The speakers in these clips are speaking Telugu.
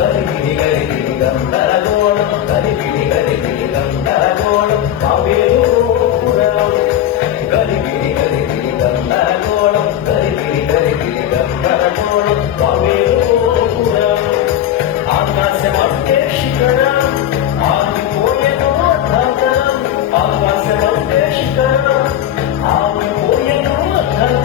గరిగిరి గరిగిరి గందరగోళం గరిగిరి గరిగిరి గందరగోళం కావేరుపురం గరిగిరి గరిగిరి గందరగోళం గరిగిరి గరిగిరి గందరగోళం కావేరుపురం ఆకాశమంటే శిఖరం ఆగిపోయేను అర్థం ఆకాశమంటే శిఖరం ఆగిపోయేను అర్థం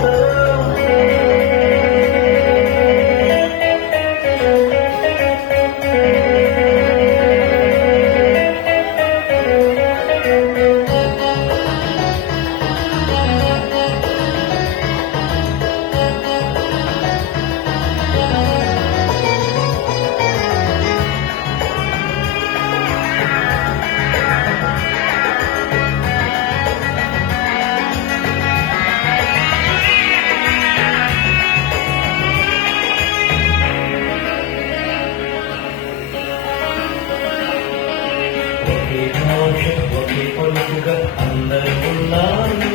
ఒకే పలుకుగా అందరూ ఉన్నారు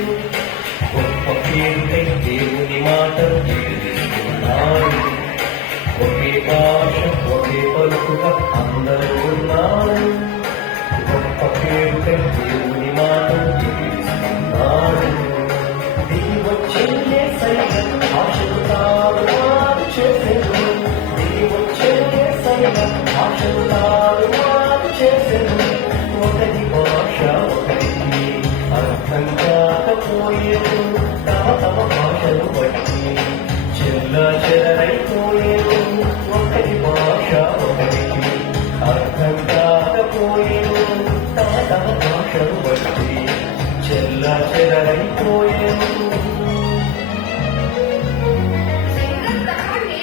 గొప్ప పేరుపై దేవుని మాట తెలుస్తున్నాడు ఒకే భాష ఒకే పలుకుగా అందరూ ఉన్నారు గొప్ప పేరుపై దేవుని మాట తెలుస్తున్నాడు దిగివచ్చే సైన్యం ఆశలు తారుమారు చేసెను దిగివచ్చే సైన్యం ఆశలు తారుమారు చేసెను ఒకటి భాష ఒకటి అర్థం కాకపోయేను తమ తమ భాషలు బట్టి చెల్లా చెదరైపోయేను ఒకటి భాష ఒకటి అర్థం కాకపోయేను తమ తమ భాషలు బట్టి చెల్లా చెదరైపోయేను